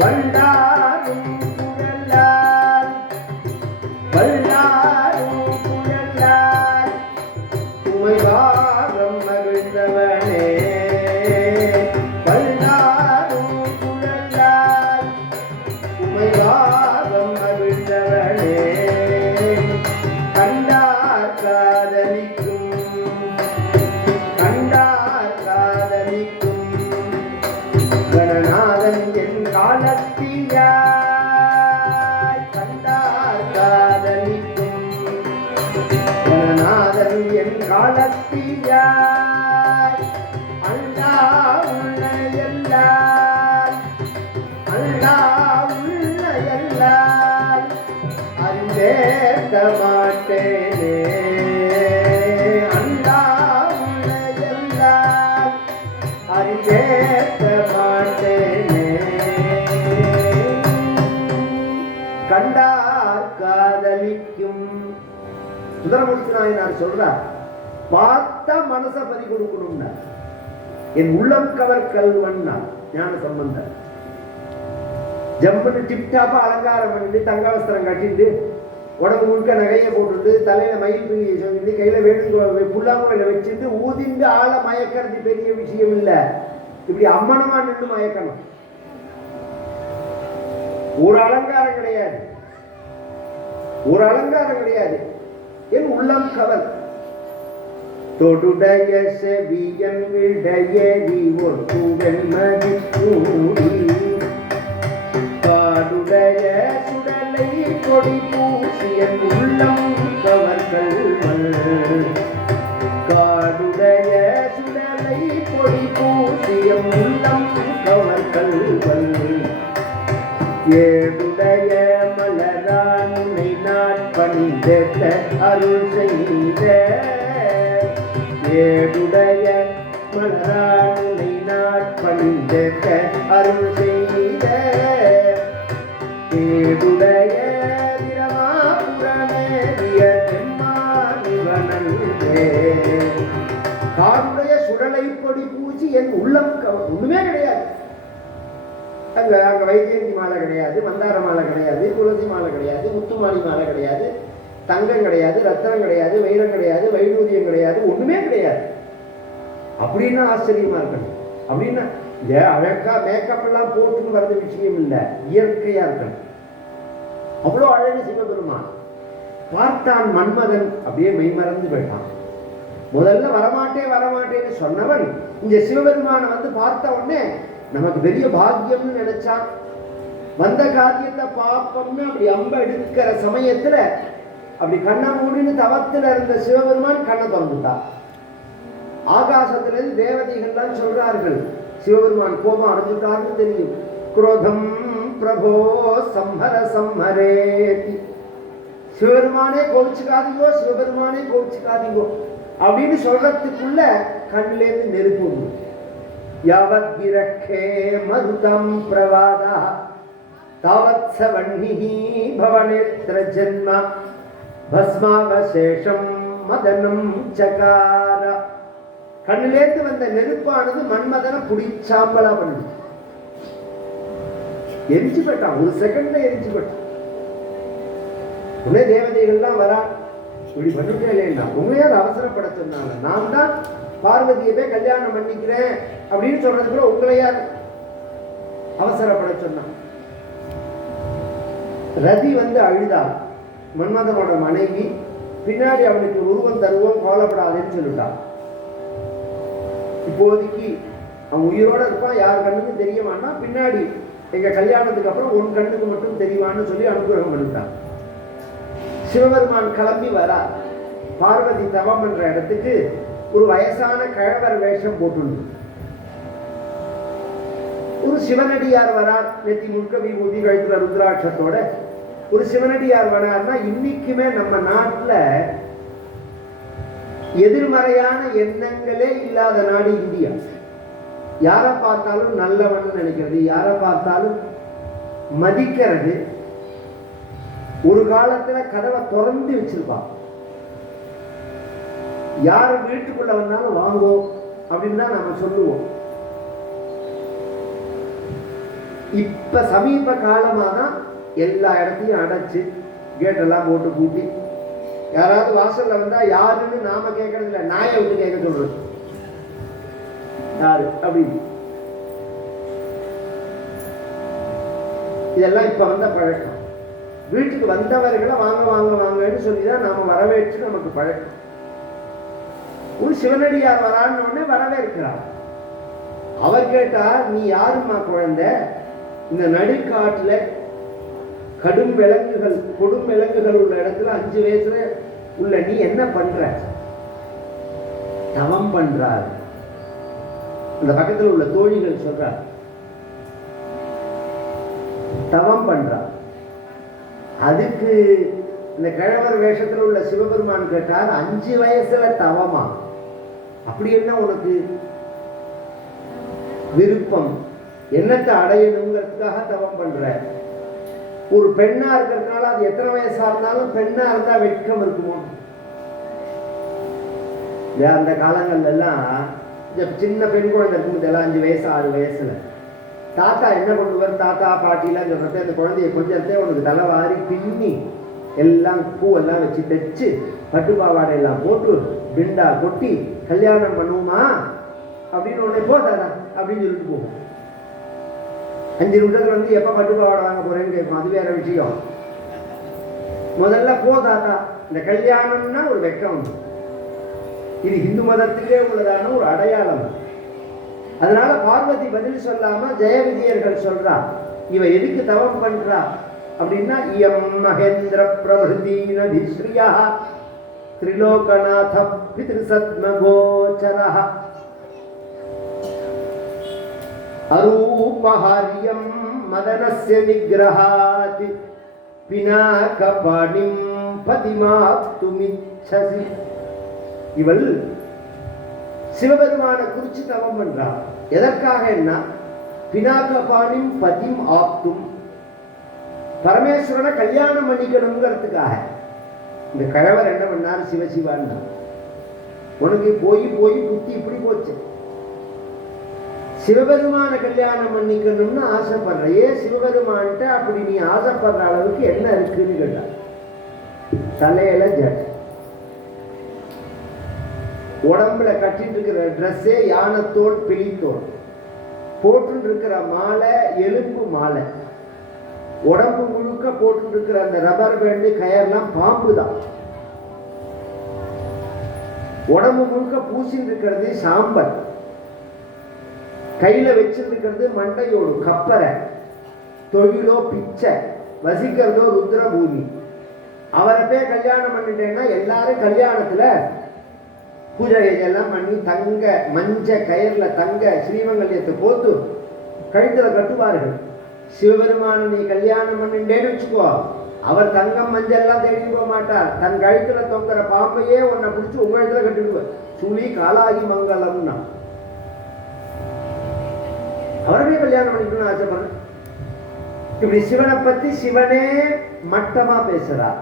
வண்டாரும் குழலார் வல்லாரும் குழலார் உமைவாரம் மகிழ்ந்தவனே வல்லாரும் குழலார் உமைவாரம் மகிழ்ந்தவனே கண்டார் காதலிக்கும் கணநாதன் என் காலத்தியாய் கண்டார் காதலிக்கும் கணநாதன் என் காலத்தியாய் அல்லா உள்ள எல்லால் அல்லா உள்ள எல்லால் அந்தேற்க மாட்டேனே அல்லா உள்ள எல்லால் அறிந்தேற்க மாட்டேனே கண்டார் காதலிக்கும் சுந்தரமூர்த்தி நாயனார் சொல்றார் பார்த்த மனச பறி கொடுக்கணும்னா என் உள்ளம் கவர் கல்வன்னா ஞான சம்பந்தர் ஜம்புன்னு டிப்டாப்பா அலங்காரம் பண்ணிட்டு தங்க வஸ்திரம் கட்டிட்டு உடம்பு முழுக்க நகையை போட்டுட்டு தலையில மயில் பிரியை சொல்லிட்டு கையில வேணுங்க புல்லாங்குழல வச்சுட்டு ஊதிண்டு ஆளை மயக்கிறது பெரிய விஷயம் இல்லை. இப்படி அம்மனமா நின்று மயக்கணும். ஒரு அலங்காரம் கிடையாது, ஒரு அலங்காரம் கிடையாது. என் உள்ளம் கவர் தொடுடைய செவியன் விடையேறி ஒரு வெண்மதி கூடி காடுடைய சுடலை கொடி பூசியன் உள்ளம் கவர்கள் காடுடைய சுடலை கொடி பூசியம் உள்ளம் கவர்கள் ஏடுடைய மலரானை நாட்பணிந்த அருள் செய்த ஏடுடைய மலரானை நாட்பணிந்த அருள் செய்த ஏடுடைய காடுடைய சுடலை பொடி பூச்சி என் உள்ளம் ஒண்ணுமே கிடையாது. அங்க அங்க வைஜெயந்தி மாலை கிடையாது, மந்தார மாலை கிடையாது, துளசி மாலை கிடையாது, முத்துமாலி மாலை கிடையாது, தங்கம் கிடையாது, ரத்தனம் கிடையாது, வைரம் கிடையாது, வைடூரியம் கிடையாது, ஒண்ணுமே கிடையாது. அப்படின்னா ஆச்சரியமா இருக்கணும். அப்படின்னா அழகா மேக்கப் எல்லாம் போட்டுன்னு வர்றது விஷயம் இல்லை, இயற்கையா இருக்கணும். அவ்வளோ அழகு சிவபெருமான். பார்த்தான் மன்மதன், அப்படியே மெய்மறந்து போயிட்டான். முதல்ல வரமாட்டேன்னு சொன்னவன் இந்த சிவபெருமானை வந்து பார்த்த உடனே நமக்கு பெரிய பாக்கியம்னு நினைச்சான். வந்த காரியத்தை பார்ப்போம்னு அப்படி அம்ப எடுக்கிற சமயத்துல அப்படி கண்ணை மூடின்னு தவத்துல இருந்த சிவபெருமான் கண்ணை திறந்துட்டான். ஆகாசத்திலிருந்து தேவதைகள்லாம் சொல்றார்கள் சிவபெருமான் கோபம் அடைஞ்சுட்டான்னு தெரியும். குரோதம் பிரபோ சம்ஹர சம்ஹரேதி, சிவபெருமானே கோவிச்சுக்காதீங்கோ, சிவபெருமானே கோவிச்சுக்காதீங்கோ அப்படின்னு சொல்றதுக்குள்ள கண்ணிலேருந்து நெருப்பு. யாவத் இரக்கே மருதம் பிரவாதா தாவத் சவன்னிஹி பவனேத்ர ஜன்ம பஸ்மாவசேஷம் மதனம் சகார. கண்ணிலேருந்து வந்த நெருப்பானது மன்மதனை புடிச்சாம்பலா பண்ணுது. எரிச்சு போட்டான், ஒரு செகண்ட்ல எரிச்சு போட்டான். உடனே தேவதைகள்லாம் வரா, இப்படி பண்ணிட்டே இல்லைன்னா உண்மையால் அவசரப்பட சொன்னாங்க. நான் தான் பார்வதியவே கல்யாணம் பண்ணிக்கிறேன் அப்படின்னு சொல்றதுக்குள்ள உங்களை யார் அவசரப்பட சொன்னான். ரதி வந்து அழுதா, மன்மதனோட மனைவி. பின்னாடி அவனுக்கு உருவம் தருவோம், கவலைப்படாதேன்னு சொல்லிட்டான். இப்போதைக்கு அவன் உயிரோட இருப்பான், யார் கண்ணுக்கு தெரியவான்னா, பின்னாடி எங்க கல்யாணத்துக்கு அப்புறம் உன் கண்ணுக்கு மட்டும் தெரியுவான்னு சொல்லி அனுகிரகம் பண்ணிட்டான். சிவபெருமான் கிளம்பி வரா. பார்வதி தவம் பண்ற இடத்துக்கு ஒரு வயசான கழவர் வேஷம் போட்டு ஒரு சிவனடியார் வரார். நெத்தி முழுக்க விபூதி, கழுத்துல ருத்ராட்சத்தோட ஒரு சிவனடியார் வரார்னா, இன்னைக்குமே நம்ம நாட்டுல எதிர்மறையான எண்ணங்களே இல்லாத நாடு இந்தியா. யாரை பார்த்தாலும் நல்லவன் நினைக்கிறது, யாரை பார்த்தாலும் மதிக்கிறது. ஒரு காலத்துல கதவை திறந்து வச்சிருப்பான். யாரு வீட்டுக்குள்ள வந்தாலும் வாங்கோ அப்படின்னு தான் நாம சொல்லுவோம். இப்ப சமீப காலமாக தான் எல்லா இடத்தையும் அடைச்சு கேட்டெல்லாம் போட்டு பூட்டி, யாராவது வாசல்ல வந்தா யாருன்னு நாம கேட்கறது இல்லை, நாயை விட்டு கேட்க சொல்றது யாரு அப்படின்னு. இதெல்லாம் இப்ப வந்த பழக்கம். வீட்டுக்கு வந்தவர்களை வாங்க வாங்க வாங்கன்னு சொல்லிதான் நாம வரவேற்று நமக்கு பழக்கம். ஒரு சிவனடியார் வரான்னு உடனே வரவேற்கிறார். அவர் கேட்டா, நீ யாருமா குழந்தை? இந்த நடுக்காட்டுல கடும் விலங்குகள் கொடும் விலங்குகள் உள்ள இடத்துல 5 வயசுல உள்ள நீ என்ன பண்ற? தவம் பண்றார். அந்த பக்கத்தில் உள்ள தோழிகள் சொல்றார், தவம் பண்றார். அதுக்கு இந்த கிழவர் வேஷத்துல உள்ள சிவபெருமான் கேட்டார், 5 வயசுல தவமா? அப்படி என்ன உனக்கு விருப்பம்? என்னத்தை அடையணுங்கிறதுக்காக தவம் பண்ற? ஒரு பெண்ணா இருக்கிறதுனால அது எத்தனை வயசா இருந்தாலும் பெண்ணா இருந்தா வெட்கம் இருக்குமோ? அந்த காலங்கள்ல எல்லாம் சின்ன பெண் குழந்தை இருக்கும்போது எல்லாம் 5 வயசு 6 வயசுல தாத்தா என்ன பண்ணுவார், தாத்தா பாட்டிலாம் சொல்றது, அந்த குழந்தைய கொஞ்சத்தை உனக்கு தலைவாரி பின்னி எல்லாம் பூவெல்லாம் வச்சு தைச்சு பட்டுப்பாவாடை எல்லாம் போட்டு பிண்டா கொட்டி கல்யாணம் பண்ணுவோமா அப்படின்னு உடனே போதாரா அப்படின்னு சொல்லிட்டு போவோம். 5 நிமிஷத்துல வந்து எப்ப பட்டுப்பாவாடை வாங்க போறேன்னு கேட்போம். அது வேற விஷயம். முதல்ல போதாதா, இந்த கல்யாணம்னா ஒரு வெக்கம். இது இந்து மதத்திலே உள்ளதான ஒரு அடையாளம். அதனால பார்வதி பதில் சொல்லாம ஜெயவிஜயர்கள் சொல்றா, இவ எதுக்கு தவம் பண்றா அப்படின்னா, இயம் மகேந்திர பிரபதி நதிஸ்ரீயா திரிலோகநாத பித்ருசத்ம கோச்சரஹ அரூபஹாரியம் மதனஸ்ய நிக்ரஹாத் பினாகபாணிம் பதிமாப்துமிச்சசி. இவள் சிவபெருமான குறிச்சு தவம் பண்றாள். எதற்காக? என்ன? பினாகபாணிம் பதிம் ஆப்தும், பரமேஸ்வரனை கல்யாணம் பண்ணிக்கணுங்கிறதுக்காக. இந்த கழவர் என்ன பண்ணார்? சிவசிவான்னு உனக்கு போய் போய் புத்தி இப்படி போச்சு. சிவபெருமான கல்யாணம் பண்ணிக்கணும்னு ஆசைப்படுற, ஏன் சிவபெருமான்ட்ட அப்படி நீ ஆசைப்படுற அளவுக்கு என்ன இருக்குன்னு கேட்டார். தலையில ஜடை, உடம்புல கட்டிட்டு இருக்கிற ட்ரெஸ்ஸே யானத்தோல் பிழித்தோல், போட்டு இருக்கிற மாலை எலும்பு மாலை, உடம்பு முழுக்க போட்டு இருக்கிற அந்த ரப்பர் பேண்டு கயர்லாம் பாம்பு தான், உடம்பு முழுக்க பூசிட்டு இருக்கிறது சாம்பல், கையில வச்சிருக்கிறது மண்டையோடு கப்பரை, தொழிலோ பிச்சை, வசிக்கிறதோ ருத்ரபூமி. அவரை போய் கல்யாணம் பண்ணிட்டேன்னா எல்லாரும் கல்யாணத்துல பூஜை எல்லாம் பண்ணி தங்க மஞ்ச கயிறுல தங்க ஸ்ரீமங்கல்யத்தை போத்து கழுத்துல கட்டுவார்கள். சிவபெருமான நீ கல்யாணம் பண்ணிட்டேன்னு வச்சுக்கோ, அவர் தங்கம் மஞ்சள்லாம் தேடி போக மாட்டார். தன் கழுத்துல தொங்குற பாம்பையே உன்னை பிடிச்சி உங்க இடத்துல கட்டிடுவார். சுழி காலாகி மங்கலம்னா அவரவே கல்யாணம் பண்ணிக்கணும்னு ஆசைப்படுறேன். இப்படி சிவனை பத்தி சிவனே மட்டமா பேசுறார்.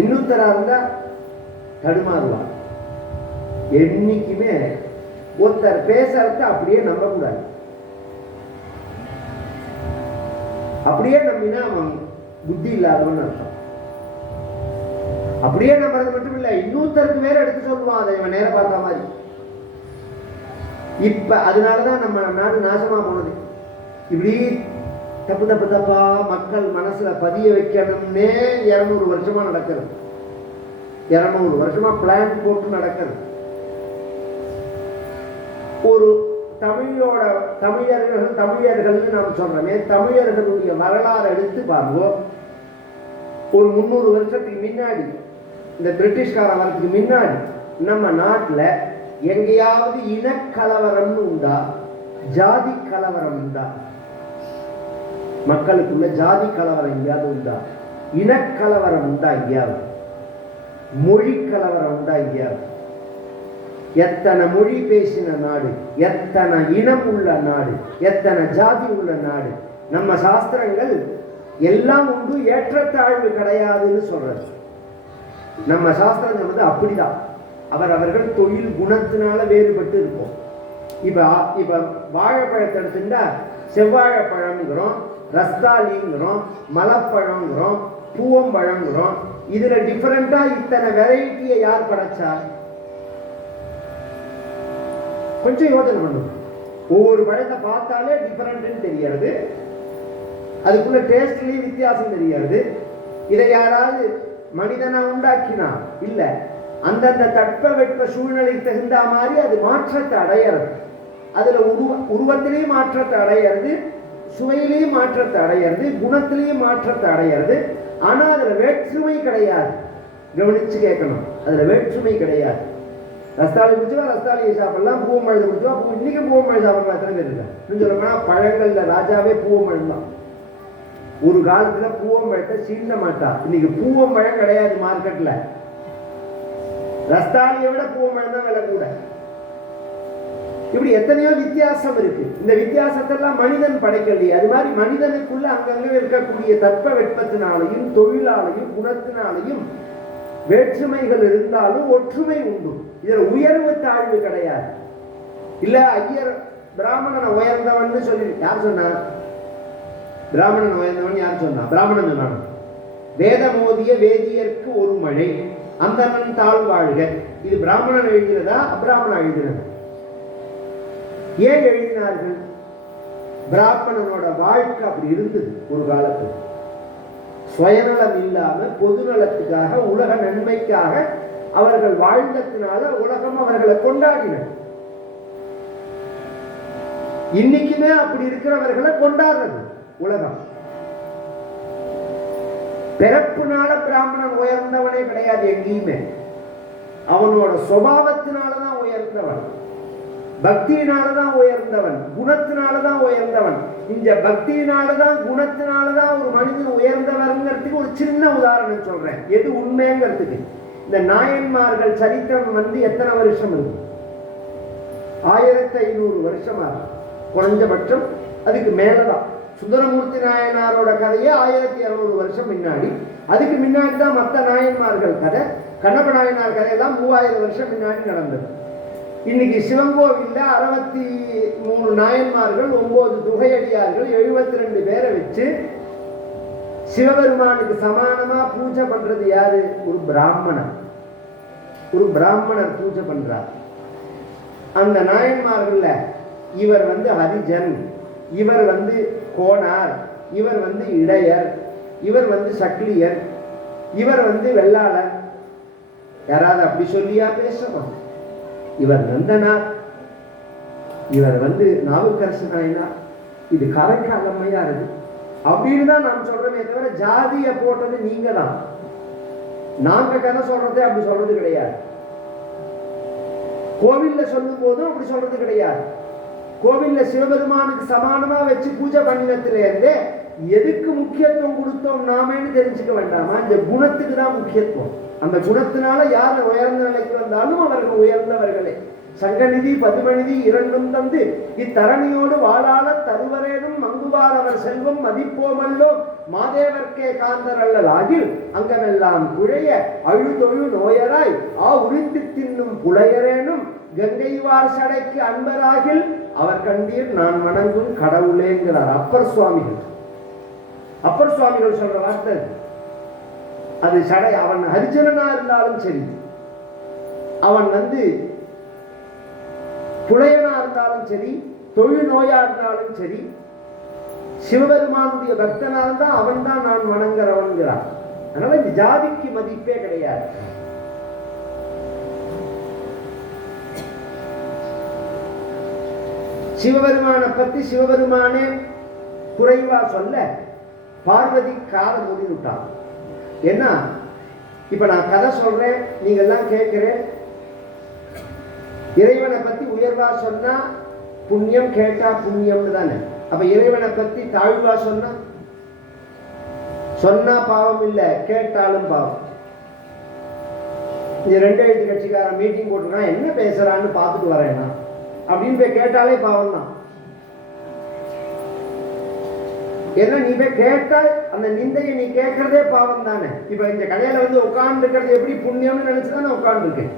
இன்னொருத்தரா இருந்தா தடுமாறுவார். என்னைக்குமே ஒருத்தர் பேசுறத அப்படியே நம்ப கூடாது. அப்படியே நம்பினா அவன் புத்தி இல்லாதவன்னு அர்த்தம். அப்படியே நம்புறது மட்டும் இல்ல, இன்னொருத்தருக்கு வேற எடுத்து சொல்லுவான் அதை இவன் நேரம் பார்த்த மாதிரி. இப்ப அதனாலதான் நம்ம நாடு நாசமா போனது. இப்படி தப்பு தப்பு தப்பா மக்கள் மனசுல பதிய வைக்கணும்னே 200 வருஷமா நடக்கிறது. 200 வருஷமா பிளான் போட்டு நடக்கிறது. ஒரு தமிழர்கள் நாம் சொல்றோமே, தமிழர்களுடைய வரலாறு எடுத்து பார்ப்போம். ஒரு 300 வருஷத்துக்கு முன்னாடி, இந்த பிரிட்டிஷ்காரன் வரதுக்கு முன்னாடி நம்ம நாட்டில் எங்கேயாவது இனக்கலவரம்னு உண்டா? ஜாதி கலவரம் உண்டா? மக்களுக்குள்ள ஜாதி கலவரம் எங்கேயாவது உண்டா? இனக்கலவரம் உண்டா எங்கேயாவது? மொழி கலவரம் உண்டா எங்கேயாவது? எத்தனை மொழி பேசின நாடு, எத்தனை இனம் உள்ள நாடு, எத்தனை ஜாதி உள்ள நாடு. நம்ம சாஸ்திரங்கள் எல்லாம் உண்டு, ஏற்றத்தாழ்வு கிடையாதுன்னு சொல்றது. நம்ம சாஸ்திரங்கள் வந்து அப்படிதான். அவர்கள் தொழில் குணத்தினால வேறுபட்டு இருப்போம். இப்ப வாழைப்பழத்தை எடுத்துட்டா செவ்வாழைப்பழம்ங்கிறோம், ரஸ்தாலிங்கிறோம், மலப்பழங்கிறோம், பூவம்பழங்கிறோம். இதுல டிஃபரெண்டா இத்தனை வெரைட்டியை யார் படைச்சா? கொஞ்சம் யோசனை பண்ணும். ஒவ்வொரு பழத்தை பார்த்தாலே டிஃபரெண்ட் தெரியாது, அதுக்குள்ள டேஸ்ட்லயும் வித்தியாசம் தெரியாது. இதை யாராவது மனிதனா உண்டாக்கினா இல்ல, அந்தந்த தட்பவெட்ப சூழ்நிலை தகுந்த மாதிரி அது மாற்றத்தை அடையிறது. அதுல உருவத்திலையும் மாற்றத்தை அடையிறது, சுவையிலையும் மாற்றத்தை அடையிறது, குணத்திலையும் மாற்றத்தை அடையிறது. ஆனா அதுல வேற்றுமை கிடையாது. கவனிச்சு கேட்கணும், அதுல வேற்றுமை கிடையாது. ரஸ்தாலி குடிச்சுவா ரஸ்தாலியை சாப்பிடலாம், பூவம்பழத்தை குடிச்சுவா இன்னைக்கு பூவம்பழை சாப்பிடலாம். எத்தனை பேர் இருக்கா? இன்னும் சொல்ல போனா பழங்கள்ல ராஜாவே பூவம்பழம் தான். ஒரு காலத்துல பூவம்பழத்தை சீண்ட மாட்டா. இன்னைக்கு பூவம்பழம் கிடையாது மார்க்கெட்ல. ரஸ்தாலியை விட பூவம்பழம் தான் விலை கூட. இப்படி எத்தனையோ வித்தியாசம் இருக்கு. இந்த வித்தியாசத்தெல்லாம் மனிதன் படைக்கலையே. அது மாதிரி மனிதனுக்குள்ள அங்கங்க இருக்கக்கூடிய தட்ப வெப்பத்தினாலையும் தொழிலாலையும் குணத்தினாலையும் வேற்றுமைகள் இருந்தாலும் ஒற்றுமை உண்டு. இதுல உயர்வு தாழ்வு கிடையாது. இல்ல ஐயர் பிராமணனை உயர்ந்தவன் சொல்லி யார் சொன்னா? பிராமணன் உயர்ந்தவன் யார் சொன்னா? பிராமணன் சொன்னான். வேத மோதிய வேதியர்க்கு ஒரு மழை, அந்தமன் தாழ் வாழ்க. இது பிராமணன் எழுதினதா அபிராமணன் எழுதினதா? ஏன் எழுதினார்கள்? பிராமணனோட வாழ்க்கை அப்படி இருந்தது ஒரு காலத்தில். சுயநலம் இல்லாம பொதுநலத்துக்காக உலக நன்மைக்காக அவர்கள் வாழ்ந்ததுனால உலகம் அவர்களை கொண்டாடினர். இன்னைக்குமே அப்படி இருக்கிறவர்களை கொண்டாடுறது உலகம். பிறப்புனால பிராமணன் உயர்ந்தவனே கிடையாது எங்கேயுமே. அவனோட சுபாவத்தினாலதான் உயர்ந்தவன், பக்தியினாலதான் உயர்ந்தவன், குணத்தினாலதான் உயர்ந்தவன். இந்த பக்தியினாலதான் குணத்தினாலதான் ஒரு மனிதன் உயர்ந்தவர்ங்கிறதுக்கு ஒரு சின்ன உதாரணம் சொல்றேன். எது உண்மைங்கிறதுக்கு. இந்த நாயன்மார்கள் சரித்திரம் எத்தனை வருஷம் இருக்கு? 1500 வருஷமா, குறைஞ்சபட்சம் அதுக்கு மேலதான். சுந்தரமூர்த்தி நாயனாரோட கதையே 1200 வருஷம் முன்னாடி. அதுக்கு முன்னாடி தான் மற்ற நாயன்மார்கள் கதை. கண்ணப்ப நாயனார் கதையெல்லாம் 3000 வருஷம் முன்னாடி நடந்தது. இன்னைக்கு சிவங்கோவில்ல 63 நாயன்மார்கள், 9 துகையடியார்கள், 72 பேரை வச்சு சிவபெருமானுக்கு சமானமா பூஜை பண்றது யாரு? ஒரு பிராமணர். ஒரு பிராமணர் பூஜை பண்றார். அந்த நாயன்மார்கள்ல இவர் ஹரிஜன், இவர் கோனார், இவர் இடையர், இவர் சக்லியர், இவர் வெள்ளாளர். யாராவது அப்படி சொல்லியா பேசணும்? இவர் நந்தனார், இவர் நாவுக்கரசு நாயனார், இது கரைக்காலம்மையா இருக்கு அப்படின்னு தான் நான் சொல்றேனே தவிர ஜாதிய போட்டது நீங்க தான். நாங்க கதை சொல்றதே அப்படி சொல்றது கிடையாது. கோவில்ல சொல்லும் போதும் அப்படி சொல்றது கிடையாது. கோவில்ல சிவபெருமானுக்கு சமானமா வச்சு பூஜை பண்ணினத்துல இருந்தே எதுக்கு முக்கியத்துவம் கொடுத்தோம் நாமேன்னு தெரிஞ்சுக்க வேண்டாமா? இந்த குணத்துக்கு தான் முக்கியத்துவம். அந்த குணத்தினால யார் உயர்ந்த நிலைக்கு வந்தாலும் அவர்கள் உயர்ந்தவர்களே. சங்கநிதி பதுமநிதி இரண்டும் தந்து இத்தரணியோடு வாழால தருவரேனும் மங்குவார் அவர் செல்வம் மதிப்போமல்லோ மாதேவர்க்கே காந்தரல்லல் ஆகில் அங்கமெல்லாம் குழைய அழுதொழு நோயராய் உரித்து தின்னும் புலையரேனும் கங்கைவார் சடைக்கு அன்பராகில் அவர் கண்டீர் நான் வணங்கும் கடவுளேங்கிறார் அப்பர் சுவாமிகள். அப்பர் சுவாமிகள் சொல்ற வார்த்தை அது. சடை அவன் ஹரிஜனனா இருந்தாலும் சரி, அவன் புலையனா இருந்தாலும் சரி, தொழில் நோயா இருந்தாலும் சரி, சிவபெருமானுடைய பக்தனால் தான் அவன் தான் நான் வணங்குறவன்கிறான். அதனால இந்த ஜாதிக்கு மதிப்பே கிடையாது. சிவபெருமானை பத்தி சிவபெருமானே குறைவா சொல்ல பார்வதி கால முடிவிட்டான். என்ன இப்ப நான் கதை சொல்றேன், நீங்க எல்லாம் கேட்கிறேன். இறைவனை பத்தி உயர்வா சொன்னா புண்ணியம், கேட்டா புண்ணியம்னு தானே. அப்ப இறைவனை பத்தி தாழ்வா சொன்னா பாவம் இல்லை, கேட்டாலும் பாவம். இந்த 2 எழுத்து கட்சிக்காரன் மீட்டிங் போட்டுனா என்ன பேசுறான்னு பார்த்துட்டு வரேன்னா அப்படின்னு போய் கேட்டாலே பாவம் தான். ஏன்னா நீ போய் கேட்டால் அந்த நிந்தையை நீ கேட்கறதே பாவம் தானே. இப்ப இந்த கடையில உட்கார்ந்து இருக்கிறது எப்படி புண்ணியம்னு நினைச்சுதானே உட்கார்ந்துருக்கேன்.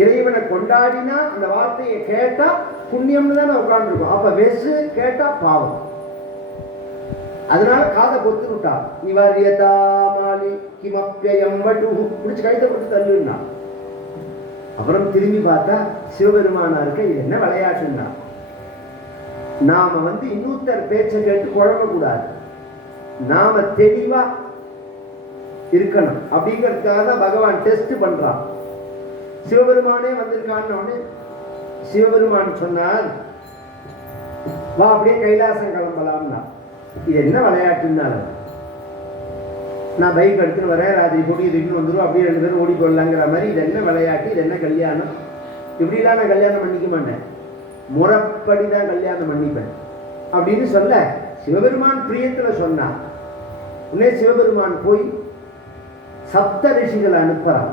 இறைவனை கொண்டாடினா அந்த வார்த்தையை கேட்டா புண்ணியம்னு தானே உட்கார்ந்துருக்கோம். அப்ப வெசு கேட்டா பாவம். அதனால காதை பொத்து விட்டான். நிவரியதா மாலி கிமப்பியம் வட்டு பிடிச்சி கழுத்தை போட்டு தள்ளுன்னா. அப்புறம் திரும்பி பார்த்தா சிவபெருமானா இருக்க, இது என்ன விளையாட்டுன்னா, நாம இன்னொருத்தர் பேச்சை கேட்டு குழம்பக்கூடாது, நாம தெளிவா இருக்கணும் அப்படிங்கிறதுக்காக தான் பகவான் டெஸ்ட் பண்றான். சிவபெருமானே வந்திருக்கான்னு சிவபெருமான் சொன்னார், வா அப்படியே கைலாசம் கிளம்பலாம்னா. இது என்ன விளையாட்டுன்னாலும், நான் பைக் எடுத்துன்னு வரேன், ராத்திரி போட்டி இதுக்குன்னு வந்துடும், அப்படியே 2 பேரும் ஓடி போடலாங்கிற மாதிரி. இது என்ன விளையாட்டு, இது என்ன கல்யாணம்? இப்படிலாம் நான் கல்யாணம் பண்ணிக்க மாட்டேன், முறைப்படி தான் கல்யாணம் பண்ணிப்பேன் அப்படின்னு சொல்ல சிவபெருமான் பிரியத்துல சொன்னான். உடனே சிவபெருமான் போய் சப்த ரிஷிகளை அனுப்புறான்.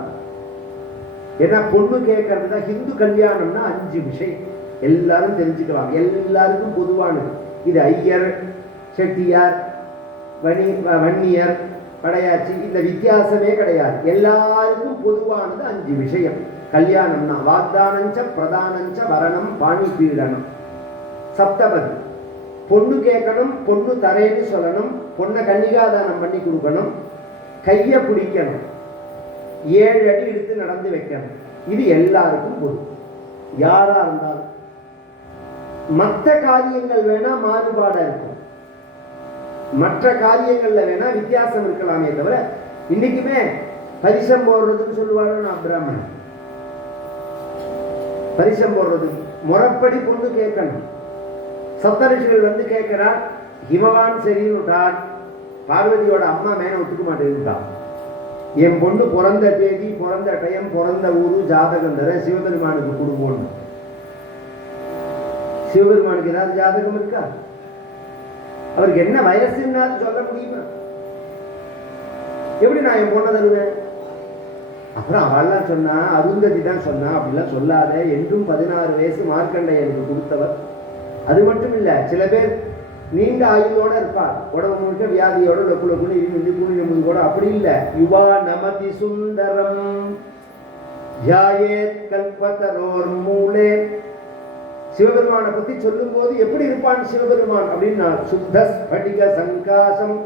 ஏன்னா பொண்ணு கேட்கறது தான் ஹிந்து கல்யாணம்னா 5 விஷயம் எல்லாரும் தெரிஞ்சுக்கலாம், எல்லாருக்கும் பொதுவானது. இது ஐயர், செட்டியார், வன்னியர், படையாச்சி, இந்த வித்தியாசமே கிடையாது, எல்லாருக்கும் பொதுவானது 5 விஷயம். கல்யாணம்னா வாக்தானஞ்ச பிரதானஞ்ச வரணம் பாணி பீடனம். சப்தபதி, பொண்ணு கேட்கணும், பொண்ணு தரேன்னு சொல்லணும், பொண்ணை கன்னிகாதானம் பண்ணி கொடுக்கணும், கையை பிடிக்கணும், 7 அடி எடுத்து நடந்து வைக்கணும். இது எல்லாருக்கும் பொது, யாரா இருந்தாலும். மற்ற காரியங்கள் வேணா மாறுபாடா இருக்கும், மற்ற காரியங்கள்ல வேணா வித்தியாசம் இருக்கலாமே தவிர, இன்னைக்குமே பரிசம் போடுறதுன்னு சொல்லுவாங்க. நான் பிராமணன், பரிசம் போடுறது முறைப்படி பொண்ணு கேட்கணும். சப்தரிஷிகள் கேட்கிறார், ஹிமவான் சரின்னுட்டார், பார்வதியோட அம்மா மேல ஒத்துக்க மாட்டேன்னுட்டான். என் பொண்ணு பிறந்த தேதி, பிறந்த டைம், பிறந்த ஊரு, ஜாதகம் தர சிவபெருமானுக்கு கொடுப்போம். சிவபெருமானுக்கு ஏதாவது ஜாதகம் இருக்கா? அவருக்கு என்ன வயசுன்னு சொல்ல முடியுமா? எப்படி நான் என் பொண்ணை தருவேன்? அப்புறம் அவள்லாம் சொன்னா, அருந்ததி தான் சொன்னா, அப்படிலாம் சொல்லாத, என்றும் 16 வயசு மார்க்கண்டையனுக்கு கொடுத்தவர். அது மட்டும் இல்ல, சில பேர் நீண்ட ஆயுளோட இருப்பார், உடம்பு முழுக்க வியாதியோட லொக்குலொக்குன்னு இருந்து கூணி நம்பது கூட. அப்படி இல்ல, யுவா நமதி சுந்தரம் ஜாயேத் கல்பதரோர் மூலே. சிவபெருமானை பத்தி சொல்லும் போது எப்படி இருப்பான் சிவபெருமான் அப்படின்னா, சுத்த ஸ்படிக சங்காசம்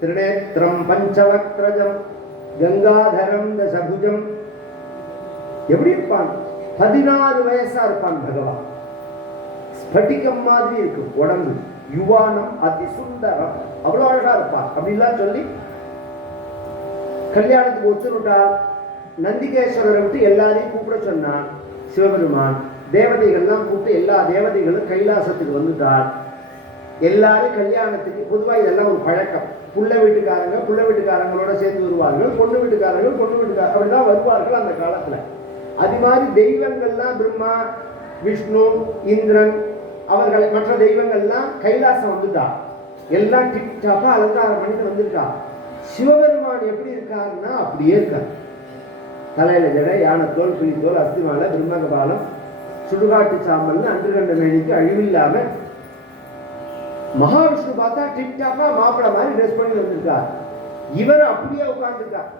திரிநேத்திரம் பஞ்சவக்ரஜம் கங்காதரம் தசபுஜம். எப்படி இருப்பான்? 16 வயசா இருப்பான் பகவான். ஸ்படிகம் மாதிரி இருக்கும் உடம்பு, யுவானம் அதி சுந்தரம், அவ்வளவு அழகா இருப்பான். அப்படிலாம் சொல்லி கல்யாணத்துக்கு ஒத்துனுட்டார். நந்திகேஸ்வரரை விட்டு எல்லாரையும் கூப்பிட சொன்னான் சிவபெருமான். தேவதைகள்லாம் கூப்பிட்டு எல்லா தேவதைகளும் கைலாசத்துக்கு வந்துட்டார். எல்லாரும் கல்யாணத்துக்கு பொதுவாக இதெல்லாம் ஒரு பழக்கம். புள்ள வீட்டுக்காரங்களோட சேர்ந்து வருவார்கள், பொண்ணு வீட்டுக்காரர்கள் அப்படிதான் வருவார்கள் அந்த காலத்துல. அது மாதிரி தெய்வங்கள்லாம் பிரம்மா, விஷ்ணு, இந்திரன், அவர்களை மற்ற தெய்வங்கள்லாம் கைலாசம் வந்துட்டா. எல்லாம் டிப்டாப்பா அலங்காரம் பண்ணிட்டு வந்திருக்கா. சிவபெருமான் எப்படி இருக்காருன்னா அப்படியே இருக்கார். தலையில ஜடை, யானைத்தோல், புலித்தோல், அஸ்திமாலை, பிரம்மகபாலம், சுடுகாட்டு சாம்பல், அன்றுகண்ட மேனிக்கு அழிவில்லாம. மகாவிஷ்ணு பார்த்தா டிப்டாப்பா மாப்பிள மாதிரி ட்ரெஸ் பண்ணி வந்திருக்கார். இவர் அப்படியே உட்கார்ந்துருக்கார்.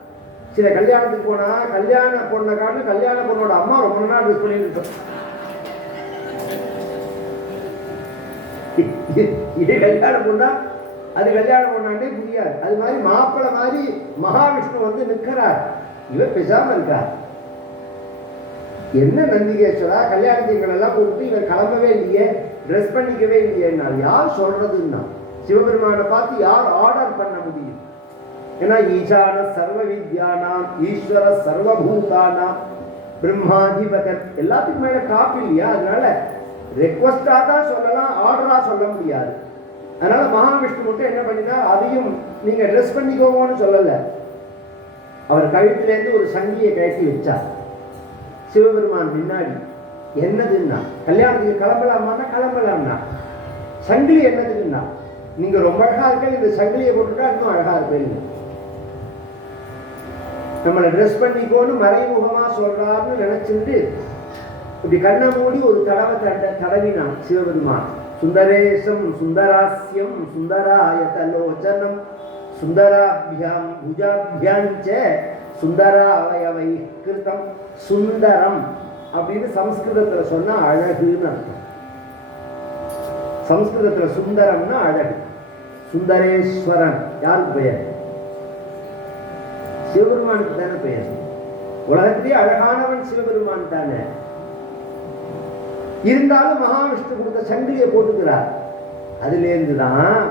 சில கல்யாணத்துக்கு போனா கல்யாண பொண்ணை காட்டு கல்யாண பொண்ணோட அம்மா ரொம்ப நாள் ட்ரெஸ் பண்ணி இருக்கார். இது கல்யாணம் பொண்ணா, அது கல்யாணம் பொண்ணாண்டே புரியாது. அது மாதிரி மாப்பிள மாதிரி மகாவிஷ்ணு நிற்கிறார். இவர் பேசாம இருக்கார். என்ன நந்திகேஸ்வரா, கல்யாணத்துகள் எல்லாம் போட்டு இவர் கிளம்பவே இல்லையே, ட்ரெஸ் பண்ணிக்கவே இல்லையேன்னா யார் சொல்றதுன்னா, சிவபெருமானை பார்த்து யார் ஆர்டர் பண்ண முடியும்? ஏன்னா ஈசான சர்வ வித்யானாம் ஈஸ்வர சர்வபூதானாம் பிரம்மாதிபதர், எல்லாத்துக்கும் மேல டாப் இல்லையா? அதனால ரெக்வஸ்டா தான் சொல்லலாம், ஆர்டரா சொல்ல முடியாது. அதனால மகாவிஷ்ணு மட்டும் என்ன பண்ணினா, அதையும் நீங்க ட்ரெஸ் பண்ணிக்கோங்கன்னு சொல்லல, அவர் கழுத்திலேருந்து ஒரு சங்கியை கட்டி வச்சார் சிவபெருமான் பின்னாடி. என்னதுன்னா, கல்யாணத்துக்கு கிளம்பலாமான்னா கிளம்பலாம்னா. சங்கிலி என்னதுன்னா, நீங்க ரொம்ப அழகா இருக்க, இந்த சங்கிலியை போட்டுட்டா இன்னும் அழகா இருப்பீங்க. நம்மளை ட்ரெஸ் பண்ணிக்கோன்னு மறைமுகமா சொல்றாருன்னு நினைச்சுட்டு இப்படி கண்ணை மூடி ஒரு தடவினான் சிவபெருமான். சுந்தரேசம் சுந்தராஸ்யம் சுந்தராயதலோச்சனம் சுந்தராபியாம் புஜாபியாஞ்ச சுந்தராவயவை கிருத்தம். சுந்தரம் அப்படின்னு சம்ஸ்கிருதத்துல சொன்னா அழகுன்னு அர்த்தம். சம்ஸ்கிருதத்துல சுந்தரம்னா அழகு. சுந்தரேஸ்வரன் யாருக்கு பெயர்? சிவபெருமானுக்கு தானே பெயர். உலகத்திலே அழகானவன் சிவபெருமான் தானே. இருந்தாலும் மகாவிஷ்ணு கொடுத்த சங்கிலியை போட்டுக்கிறார். அதுல இருந்துதான்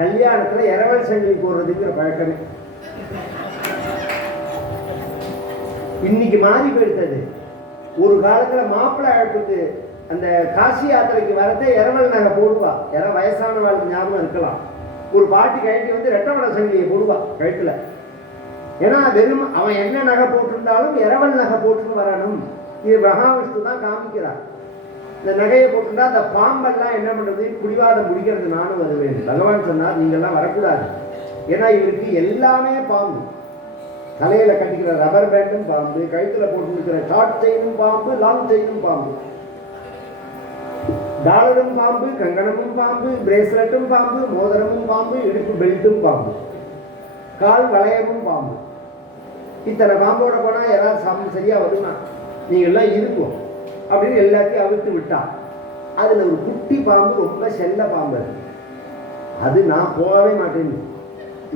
கல்யாணத்துல இரவல் சங்கிலி போடுறதுங்கிற பழக்கமே இன்னைக்கு மாறி போயிட்டது. ஒரு காலத்துல மாப்பிள்ளை அழைப்புக்கு அந்த காசி யாத்திரைக்கு வரதே இரவல் நகை போடுவா. யாராவது வயசானவாளுக்கு ஞாபகம் இருக்கலாம். ஒரு பாட்டி கழட்டி வந்து ரெட்டவள சங்கிலியை போடுவா கழுத்துல. ஏன்னா வெறும் அவன் என்ன நகை போட்டிருந்தாலும் இரவல் நகை போட்டுன்னு வரணும். இது மகாவிஷ்ணு தான் காமிக்கிறார். இந்த நகையை போட்டுட்டா அந்த பாம்பெல்லாம் என்ன பண்றது, குடிவாதம் முடிக்கிறது நானும் வருவேன். பகவான் சொன்னார் நீங்கள்லாம் வரக்கூடாது. ஏன்னா இவருக்கு எல்லாமே பாம்பு. தலையில கட்டிக்கிற ரப்பர் பேண்டும் பாம்பு, கழுத்துல போட்டு இருக்கிற ஷார்ட் செயினும் பாம்பு, லாங் செயினும் பாம்பு, டாலரும் பாம்பு, கங்கணமும் பாம்பு, பிரேஸ்லெட்டும் பாம்பு, மோதிரமும் பாம்பு, இடுப்பு பெல்ட்டும் பாம்பு, கால் வளையமும் பாம்பு. இத்தனை பாம்போட போனா யாராவது சாப்பிட்டு சரியா வருமா? நீங்க எல்லாம் இருக்கும் அப்படின்னு எல்லாத்தையும் அவிழ்த்து விட்டான். அதுல ஒரு குட்டி பாம்பு, ரொம்ப செல்ல பாம்பு. அது நான் போகவே மாட்டேன்,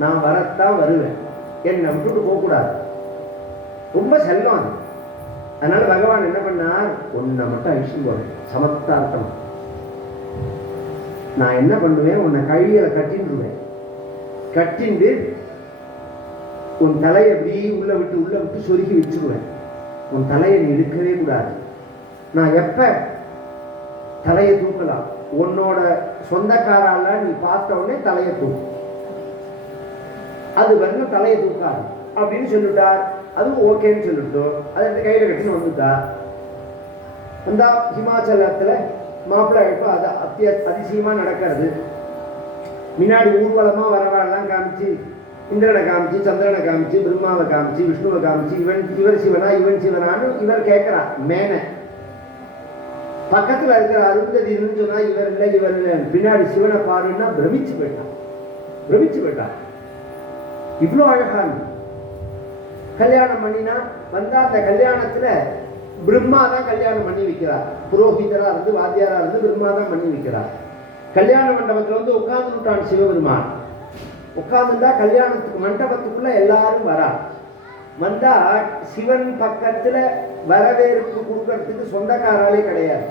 நான் வரத்தான் வருவேன், என்னை விட்டுட்டு போகக்கூடாது. ரொம்ப செல்லம் அது. அதனால பகவான் என்ன பண்ணார், உன்னை மட்டும் அழிச்சு போறேன் சமத்தார்த்தம். நான் என்ன பண்ணுவேன், உன்னை கழியலை கட்டின்றுவேன். கட்டிண்டு உன் தலையை அப்படி உள்ள விட்டு சொருகி வச்சுக்குவேன். உன் தலையை நீ இழுக்கவே கூடாது. நான் எப்ப தலையை தூக்கலாம், உன்னோட சொந்தக்காரால நீ பார்த்த உடனே தலையை தூக்கும், அது வரணும் தலையை தூக்காது அப்படின்னு சொல்லிட்டார். அதுவும் ஓகேன்னு சொல்லிட்டோம். அதை எடுத்து கையில கட்டின்னு வந்துட்டார். வந்தா ஹிமாச்சலத்துல மாப்பிள்ளை அழைப்பு அது அதிசயமா நடக்கிறது. முன்னாடி ஊர்வலமா வரவாடெல்லாம் காமிச்சு, இந்திரனை காமிச்சு, சந்திரனை காமிச்சு, பிரம்மாவை காமிச்சு, விஷ்ணுவை காமிச்சு, இவர் சிவனா இவன் சிவனான்னு இவர் கேட்கிறார். மேன பக்கத்துல இருக்கிற அருந்ததினு சொன்னா இவர் இல்லை இவர் இல்லை, பின்னாடி சிவனை பாருன்னா பிரமிச்சு போயிட்டான். இவ்வளோ அழகான கல்யாணம் பண்ணினா வந்தா அந்த கல்யாணத்துல பிரம்மா தான் கல்யாணம் பண்ணி வைக்கிறார். புரோஹிதரா இருந்து வாத்தியாரா இருந்து பிரம்மா தான் பண்ணி வைக்கிறார். கல்யாண மண்டபத்துல வந்து உட்கார்ந்துட்டான் சிவபெருமான். உட்கார்ந்துட்டா கல்யாணத்துக்கு மண்டபத்துக்குள்ள எல்லாரும் வரா. வந்தா சிவன் பக்கத்துல வரவேற்பு கொடுக்கறதுக்கு சொந்தக்காராலே கிடையாது.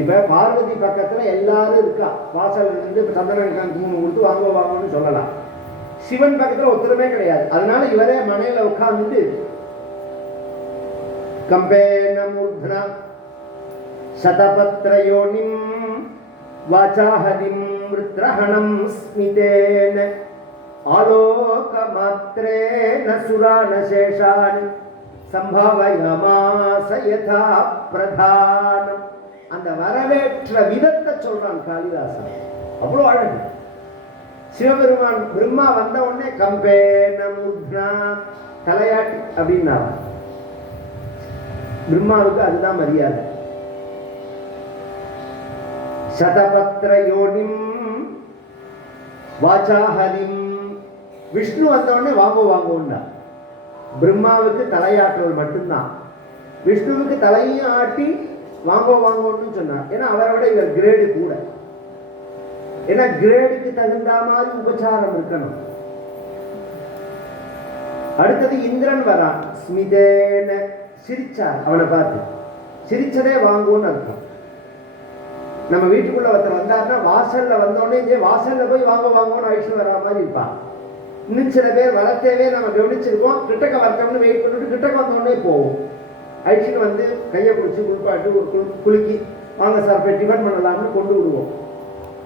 இப்ப பார்வதி பக்கத்துல எல்லாரும் இருக்கா. வாசல் இருந்து சந்திரன் குங்குமம் கொடுத்து வாங்கன்னு சொல்லலாம். சிவன் பக்கத்துல ஒருத்தருமே கிடையாது. அதனால இவரே மனையில உட்கார்ந்துட்டு கம்பேன மூர்தனா சதபத்ரயோனிம் வாசாஹதிம் ருத்ரஹணம் ஸ்மிதேன ஆலோக மாத்ரேன சுரான சேஷான் சம்பவயமாச யதா பிரதானம். அந்த வரவேற்ற விதத்தை சொல்றான் காளிதாசன். அவ்வளோ அழகு. சிவபெருமான் பிரம்மா வந்த உடனே கம்பேன மூர்தனா தலையாட்டி அப்படின்னா பிரம்மாவுக்கு அதுதான் மரியாதை. சதபத்ர யோனிம் வாசாஹதிம். விஷ்ணு வந்த உடனே வாங்குவோம்னா பிரம்மாவுக்கு தலையாட்டுவது மட்டும்தான். விஷ்ணுவுக்கு தலையும் ஆட்டி வாங்கோன்னு சொன்னார். ஏன்னா அவரை விட இவர் கிரேடு கூட. ஏன்னா கிரேடுக்கு தகுந்த மாதிரி உபச்சாரம் இருக்கணும். அடுத்தது இந்திரன் வரான். ஸ்மிதேன சிரிச்சார். அவனை பார்த்து சிரிச்சதே வாங்குவோன்னு அர்த்தம். நம்ம வீட்டுக்குள்ள ஒருத்தர் வந்தாருன்னா வாசல்ல வந்தோடனே இதே வாசல்ல போய் வாங்கோன்னு அழிச்சு வர மாதிரி இருப்பான். இன்னும் சில பேர் வரத்தேவே நம்ம கவனிச்சிருக்கோம். கிட்டக்க வரட்டோம்னு வெயிட் பண்ணிட்டு கிட்டக்க வந்தோடனே போவோம். அழிச்சுட்டு வந்து கையை பிடிச்சி குளிப்பாட்டு ஒரு குலுக்கி வாங்க சார் போய் டிஃபன் பண்ணலாம்னு கொண்டு விடுவோம்.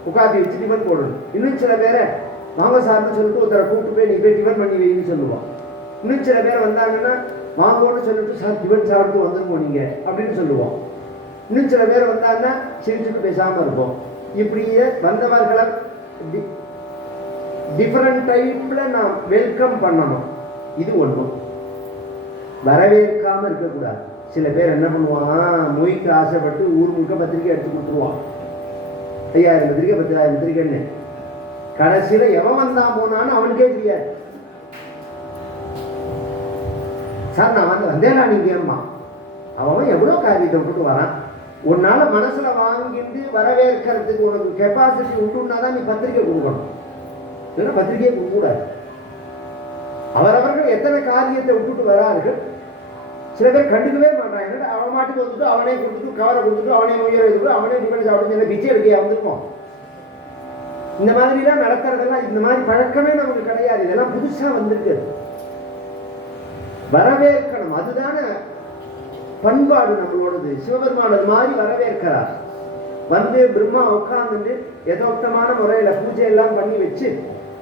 உட்காந்து வச்சு டிஃபன் போடணும். இன்னும் சில பேரை வாங்க சார்னு சொல்லிட்டு ஒருத்தரை கூப்பிட்டு போய் நீ போய் டிஃபன் பண்ணி வைன்னு சொல்லுவோம். இன்னும் சில பேர் வந்தாங்கன்னா வாங்கோன்னு சொல்லிட்டு சார் டிஃபன் சாப்பிட்டு வந்துருவோம் நீங்க அப்படின்னு சொல்லுவோம். இன்னும் சில பேர் வந்தாங்கன்னா சிரிச்சுட்டு பேசாம இருப்போம். இப்படியே வந்தவர்களை டிஃபரெண்ட் டைப்ல நாம் வெல்கம் பண்ணணும். இது ஒன்றும் வரவேற்காம இருக்கக்கூடாது. சில பேர் என்ன பண்ணுவான், மொய்க்கு ஆசைப்பட்டு ஊர் முழுக்க பத்திரிக்கை எடுத்து கொடுத்துருவான். 5000 பத்திரிக்கை 10,000 பத்திரிக்கைன்னு. கடைசியில எவன் வந்தான் போனான்னு அவனுக்கே தெரியாது. சார் நான் வந்தேனா நீங்க ஏமா அவன் எவ்வளோ காரியத்தை விட்டுட்டு வரான். உன்னால மனசுல வாங்கிட்டு வரவேற்கிறதுக்கு உனக்கு கெப்பாசிட்டி உண்டுன்னா தான் நீ பத்திரிக்கை கொடுக்கணும், இல்லைன்னா பத்திரிகையை கொடுக்க கூடாது. அவரவர்கள் எத்தனை காரியத்தை விட்டுட்டு வரார்கள். சில பேர் கண்டுக்கவே மாட்டாங்க. அவன் மாட்டுக்கு வந்துட்டு அவனே கொடுத்துட்டு கவரை கொடுத்துட்டு அவனே உயர எடுத்துட்டு அவனே டிஃபன் சாப்பிட்டு பிச்சை எடுக்க வந்துருப்போம். இந்த மாதிரிலாம் நடக்கிறதெல்லாம் இந்த மாதிரி பழக்கமே நமக்கு கிடையாது. இதெல்லாம் புதுசா வந்திருக்கு. வரவேற்கணும், அதுதான பண்பாடு நம்மளோடது. சிவபெருமான் அது மாதிரி வரவேற்கிறார். வந்து பிரம்மா உட்கார்ந்துட்டு யதோக்தமான முறையில பூஜை எல்லாம் பண்ணி வச்சு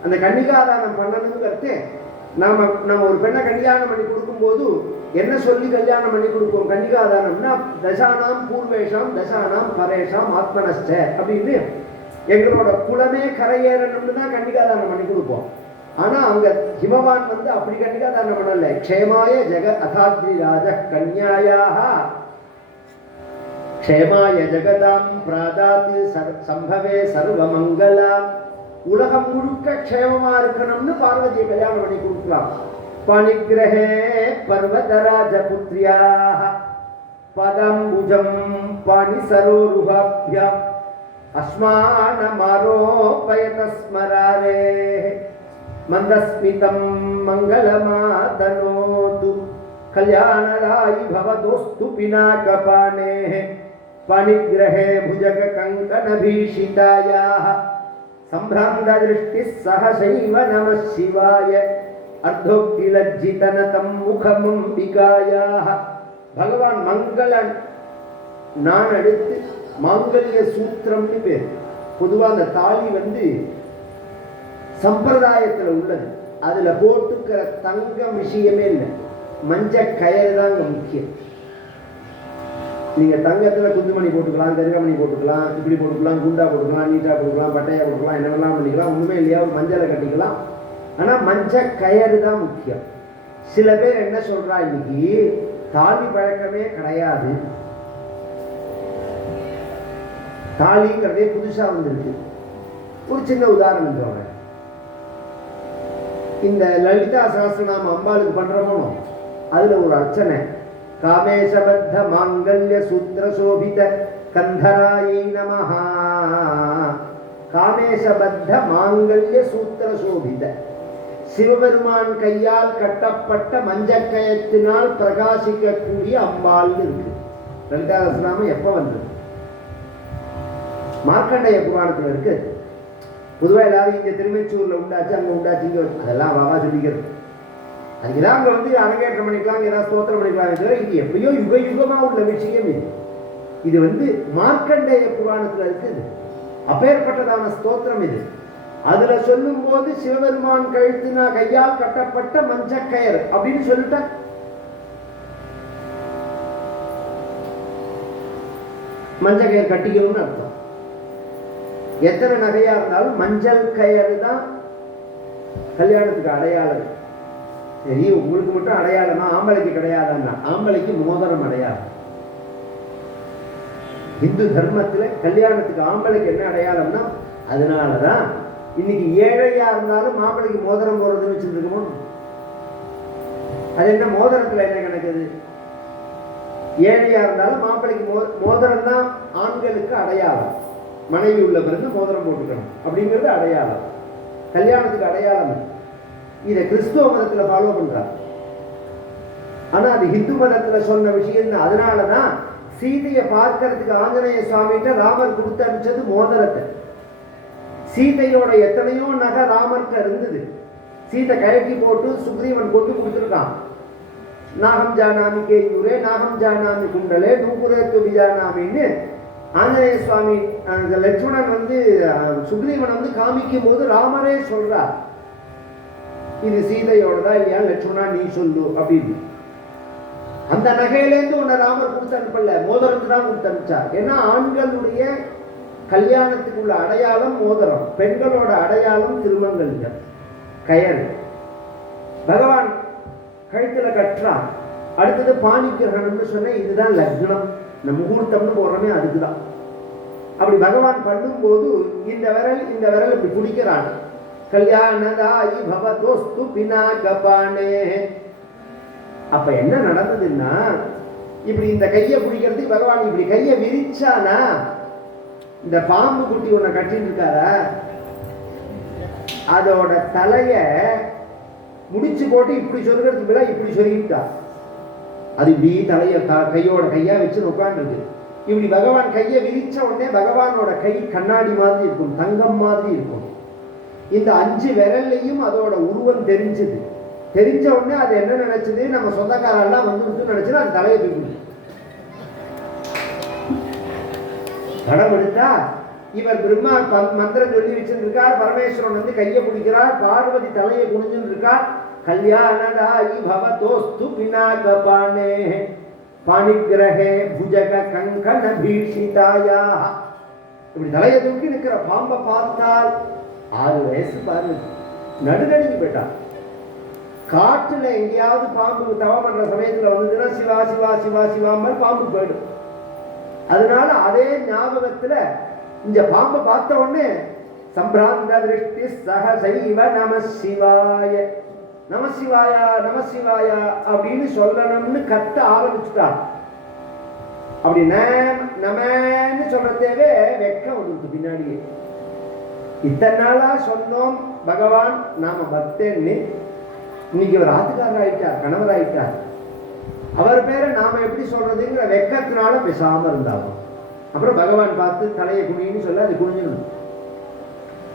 அந்த கன்னிகாதானம் பண்ணணுங்கிறது. நம்ம ஒரு பெண்ணை கல்யாணம் பண்ணி கொடுக்கும் போது என்ன சொல்லி கல்யாணம் பண்ணி கொடுப்போம்? கன்னிகாதானம்னா தசானாம் பூர்வேஷாம் தசானாம் பரேஷாம் ஆத்மனஸ்ட அப்படின்னு எங்களோட குலமே கரையேறணும்னு தான் கன்னிகாதானம் பண்ணி கொடுப்போம். ஆனா அவங்க ஹிமவான் வந்து அப்படி கன்னிகாதானம் பண்ணல. க்ஷேமாய ஜெக அதாத்ரி ராஜ கன்யாயாக க்ஷேமாய ஜெகதாம் பிராதாத் சம்பவே சர்வமங்கலாம். உலகம் முழுக்க க்ஷேமமா இருக்கணும்னு பார்வதியை கல்யாணம் பண்ணி கொடுக்கலாம். பணிகிரஹே பர்வதராஜ புத்ரியாக பதம்புஜம் பாணி சரோருஹாப்யாம் அஸ்மானமாரோபயத ஸ்மராரே மந்தஸ்மிதம் மங்களமாதனோது கல்யாணராயி பவதோஸ்து பினாகபாணே பணிகிரஹே புஜக கங்கணபீஷிதாயாः சம்பிராந்த திருஷ்டி சஹசைவ நமः சிவாய அர்த்தோக்திலஜ்ஜிதனதம் முகமம்பிகாயாः. பகவான் மங்களன் நான் எடுத்து மாங்கல்ய சூத்திரம்னு பேர். பொதுவாக அந்த தாலி வந்து சம்பிரதாயத்தில் உள்ளது. அதுல போட்டுக்கிற தங்கம் விஷயமே இல்லை, மஞ்ச கயிறு தாங்க முக்கியம். நீங்க தங்கத்துல குந்துமணி போட்டுக்கலாம், கருகமணி போட்டுக்கலாம், இப்படி போட்டுக்கலாம், குண்டா போட்டுக்கலாம், நீட்டா போட்டுக்கலாம், பட்டையா போட்டுக்கலாம், என்னெல்லாம் பண்ணிக்கலாம், ஒண்ணுமே இல்லையா மஞ்சளை கட்டிக்கலாம். ஆனா மஞ்ச கயிறு தான் முக்கியம். சில பேர் என்ன சொல்றா, இன்னைக்கு தாலி பழக்கமே கிடையாது, தாலிங்கிறதே புதுசா வந்திருக்கு. ஒரு சின்ன உதாரணம் சொல்றேன். இந்த லலிதா சஹஸ்ரநாமம் அம்பாளுக்கு பண்றோமோ அதுல ஒரு அர்ச்சனை காமேசபத்த மாங்கல்ய சூத்திர சோபித கந்தராயை நமஹ. காமேசபத்த மாங்கல்ய சூத்திர சோபித, சிவபெருமான் கையால் கட்டப்பட்ட மஞ்சக்கயத்தினால் பிரகாசிக்கக்கூடிய அம்பாள் இருக்கு. லலிதா சஹஸ்ரநாமம் எப்ப வந்தது? மார்க்கண்டேய புராணத்துல இருக்கு. பொதுவாக எல்லாரும் இங்க திருமெச்சூர்ல உண்டாச்சு, அங்க உண்டாச்சு, இங்க அதெல்லாம் வாவா சொல்லிக்கிறது. அதுக்குதான் அங்க வந்து அரங்கேற்றம் பண்ணிக்கலாம், ஏதாவது ஸ்தோத்திரம் பண்ணிக்கலாம். இது எப்படியோ யுக யுகமா உள்ள விஷயம் இது. இது வந்து மார்க்கண்டேய புராணத்துல இருக்குது. அப்பேற்பட்டதான ஸ்தோத்திரம் இது. அதுல சொல்லும் போது சிவபெருமான் கழுத்தினா கையால் கட்டப்பட்ட மஞ்சக்கயர் அப்படின்னு சொல்லிட்டா மஞ்சக்கயர் கட்டிக்கணும்னு அர்த்தம். எத்தனை நகையா இருந்தாலும் மஞ்சள் கயிறு தான் கல்யாணத்துக்கு அடையாளம். சரி, உங்களுக்கு மட்டும் அடையாளம்னா ஆம்பளைக்கு கிடையாதுன்னா ஆம்பளைக்கு மோதிரம் அடையாளம். இந்து தர்மத்துல கல்யாணத்துக்கு ஆம்பளைக்கு என்ன அடையாளம்னா அதனாலதான் இன்னைக்கு ஏழையா இருந்தாலும் மாப்பிளைக்கு மோதிரம் போடுறதுன்னு வச்சிருக்கோம். அது என்ன மோதிரத்துல என்ன கணக்குது? ஏழையா இருந்தாலும் மாப்பிளைக்கு மோதிரம் தான் ஆண்களுக்கு அடையாளம். மனைவி உள்ள பிறகு மோதிரம் போட்டுக்கணும் அப்படிங்கிறது அடையாளம், கல்யாணத்துக்கு அடையாளம். இதை கிறிஸ்துவ மதத்துல ஃபாலோ பண்றாங்க. ஆனா அது ஹிந்து மதத்துல சொன்ன விஷயம். அதனாலதான் சீதையை பார்க்கறதுக்கு ஆஞ்சநேய சுவாமிகிட்ட ராமர் கொடுத்து அனுப்பிச்சது மோதிரத்தை. சீதையோட எத்தனையோ நகை ராமர்கிட்ட இருந்தது. சீதை கழட்டி போட்டு சுக்ரீவன் கொண்டு கொடுத்துருக்கான். நாகம் ஜானாமி கேயூரே நாகம் ஜானாமி குண்டலே நூபுரே துபி ஜானாமின்னு ஆஞ்சநேய சுவாமி லட்சுமணன் வந்து சுக்ரீவன் வந்து காமிக்கும் போது ராமரே சொல்றார், இது சீதையோடதா இல்லையா லட்சுமணா நீ சொல்லு அப்படின்னு. அந்த நகையிலேருந்து உன்னை ராமர் கொடுத்து அனுப்பல, மோதிரத்துக்கு தான் கொடுத்து அனுப்பிச்சார். ஏன்னா ஆண்களுடைய கல்யாணத்துக்குள்ள அடையாளம் மோதிரம், பெண்களோட அடையாளம் திருமங்கல்யம் கயர். பகவான் கழுத்துல கட்டுறான். அடுத்தது பாணி கிரகணம்னு சொன்ன இதுதான் லக்னம், இந்த முகூர்த்தம்னு போடுறமே அதுக்குதான். அப்படி பகவான் பண்ணும்போது இந்த விரல் இப்படி பிடிக்கிறான். கல்யாணதாயி பவதோஸ்து பினாகபாணே. அப்ப என்ன நடந்ததுன்னா இப்படி இந்த கையை பிடிக்கிறதுக்கு பகவான் இப்படி கையை விரிச்சானா, இந்த பாம்பு குட்டி ஒன்ன கட்டிட்டு இருக்காரா, அதோட தலைய முடிச்சு போட்டு இப்படி சொல்றதுக்கு இப்படி சொல்லிட்டா. அது இப்படி தலைய கையோட கையா வச்சு உட்காந்துருக்கு. இப்படி பகவான் கையை விரிச்ச உடனே பகவானோட கை கண்ணாடி மாதிரி இருக்கும், தங்கம் மாதிரி இருக்கும். இந்த 5 விரல்லையும் அதோட உருவம் தெரிஞ்சது. தெரிஞ்ச உடனே அது என்ன நினைச்சது, நம்ம சொந்தக்காரெல்லாம் வந்து நினைச்சது, அது தலையை தூக்கி படம் எடுத்தா. இவர் பிரம்மா மந்திரம் சொல்லி வச்சிருக்கார், பரமேஸ்வரன் வந்து கையை பிடிக்கிறார், பார்வதி தலையை குனிஞ்சுன்னு இருக்கார். கல்யாணதாயி பவதோஸ்து பினாகபானே பாணிகிரஹே புஜக கங்கண பீஷிதாயா. இப்படி தலையை தூக்கி நிற்கிற பாம்பை பார்த்தால் 6 வயசு பார்வதி நடுநடுங்கி போயிட்டான். காட்டுல எங்கேயாவது பாம்பு தவம் பண்ற சமயத்துல வந்ததுன்னா சிவா சிவா சிவா சிவாமல் பாம்பு போயிடும். அதனால அதே ஞாபகத்துல இந்த பாம்பை பார்த்த உடனே சம்பிராந்த திருஷ்டி சகசைவ நம சிவாய நம சிவாயா நம சிவாயா அப்படின்னு சொல்லணும்னு கத்த ஆரம்பிச்சுட்டான். அப்படி நமன்னு சொல்றதேவே வெக்கம் வந்துருக்கு பின்னாடியே. இத்தனை நாளா சொன்னோம் பகவான் நாம பக்தன்னு, இன்னைக்கு ஒரு ஆத்துக்காரர் ஆயிட்டார், கணவர் ஆயிட்டார். அவர் பேரை நாம எப்படி சொல்றதுங்கிற வெக்கத்தினால பேசாம இருந்தாலும் அப்புறம் பகவான் பார்த்து தலையை குனின்னு சொல்ல அது குனிஞ்சிடணும்.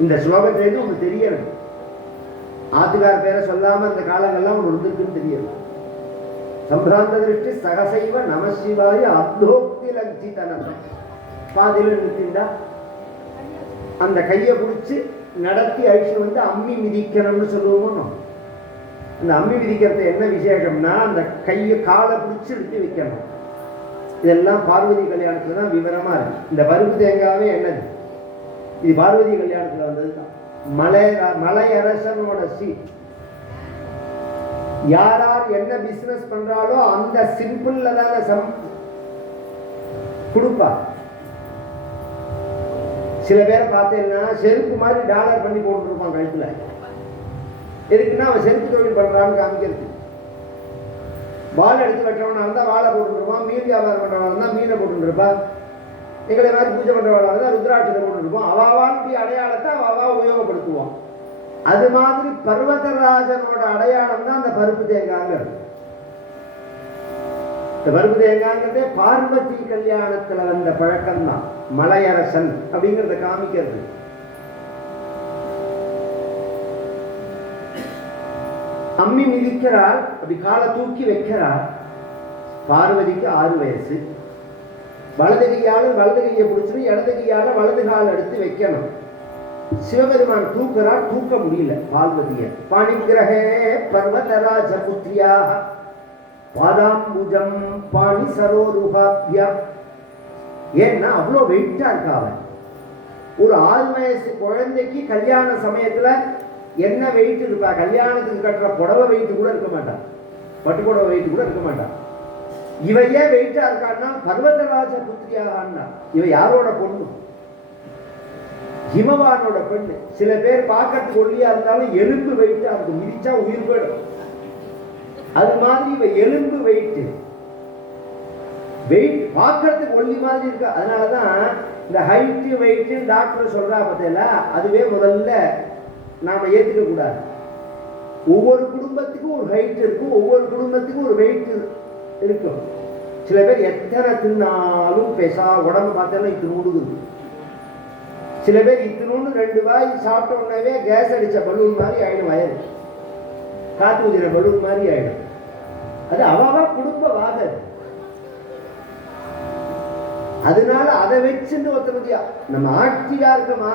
இந்த ஸ்லோகத்திலேருந்து உங்களுக்கு தெரியணும், ஆத்துக்கார பேரை சொல்லாம இந்த காலங்கள்லாம் ஒன்று இருந்திருக்குன்னு தெரியல. சம்பிராந்த திருஷ்டி சகசைவ நமசிவாய அத்தோக்தி லஞ்சிதனம் பாதியில் நிறுத்திண்டா அந்த கையை பிடிச்சி நடத்தி அழிச்சு வந்து அம்மி மிதிக்கணும்னு சொல்லுவோம். அந்த அம்மி மிதிக்கிறது என்ன விசேஷம்னா, அந்த கையை காலை பிடிச்சி எடுத்து வைக்கணும். இதெல்லாம் பார்வதி கல்யாணத்துல தான் விவரமா இருக்கு. இந்த பருப்பு தேங்காவே என்னது, இது பார்வதி கல்யாணத்துல வந்ததுதான். மலையரசனோட சீட். யார் என்ன பிசினஸ் பண்றாலோ அந்த சிம்பிள்ல தான் கொடுப்பா. சில பேரை பார்த்தேன்னா செருப்பு மாதிரி டாலர் பண்ணி போட்டுருப்பான் கழுத்துல. எதுக்குன்னா அவன் செருப்பு தொழில் பண்றான்னு காமிக்கிறது. வாழை எடுத்து வெட்டவனா இருந்தா வாழை போட்டுருப்பான், மீன் வியாபாரம் பண்றவனா இருந்தா மீனை போட்டுருப்பான், எங்களை மாதிரி பூஜை பண்றவனா இருந்தா ருத்ராட்சத்தை போட்டுருப்போம். அவாவானுடைய அடையாளத்தை அவாவா உபயோகப்படுத்துவான். அது மாதிரி பர்வதராஜனோட அடையாளம் தான் அந்த பருப்பு தேங்காங்கிறது. இந்த பருப்பு தேங்காங்கிறதே பார்வதி கல்யாணத்துல வந்த பழக்கம் தான். மலையரசன் அப்படிங்கிறத காமிக்கிறது. அம்மி மிதிக்கிறாள், அப்படி காலை தூக்கி வைக்கிறாள். பார்வதிக்கு 6 வயசு. வலது கையால வலது கையை பிடிச்சிட்டு இடது கையால வலது கால் எடுத்து வைக்கணும். சிவபெருமான் தூக்குறார், தூக்க முடியல பார்வதிய. பாணிகிரஹே பர்வதராஜ புத்ரியா பாதாம்புஜம் பாணி சரோருஹாப்யா. ஏன்னா அவ்வளோ வெயிட்டா இருக்காவ. ஒரு 6 வயசு குழந்தைக்கு கல்யாண சமயத்துல என்ன வெயிட் இருக்கா? கல்யாணத்துக்கு கட்டுற புடவை வெயிட் கூட இருக்க மாட்டான், பட்டு புடவை வெயிட் கூட இருக்க மாட்டான். இவையே வெயிட்டா இருக்கான்னா பர்வதராஜ புத்திரியான்னா இவ யாரோட பொண்ணு? ஹிமவானோட பெண்ணு. சில பேர் பார்க்கறதுக்கு ஒல்லியா இருந்தாலும் எலும்பு வெயிட்டா இருக்கும், மிதிச்சா உயிர் போயிடும். அது மாதிரி இவ எலும்பு வெயிட் பார்க்கறதுக்கு ஒல்லி மாதிரி இருக்கு. அதனாலதான் இந்த ஹைட் வெயிட் டாக்டர் சொல்றா பார்த்தீங்களா, அதுவே முதல்ல நாம ஏத்துக்க கூடாது. ஒவ்வொரு குடும்பத்துக்கும் ஒரு ஹைட் இருக்கும், ஒவ்வொரு குடும்பத்துக்கும் ஒரு வெயிட் இருக்கும். சில பேர் எத்தனை தின்னாலும் பேசா உடம்பு பார்த்தா இத்தினு உடுகுது. சில பேர் இத்தினு 2 வாய் சாப்பிட்ட உடனே கேஸ் அடிச்ச பலூன் மாதிரி ஆயிடும், வயது காத்து ஊதின பலூன் மாதிரி ஆயிடும். அது அவ குடும்ப வாதம். அதனால அதை வச்சுட்டு ஒருத்தபதியா நம்ம ஆக்டிவா இருக்கமா,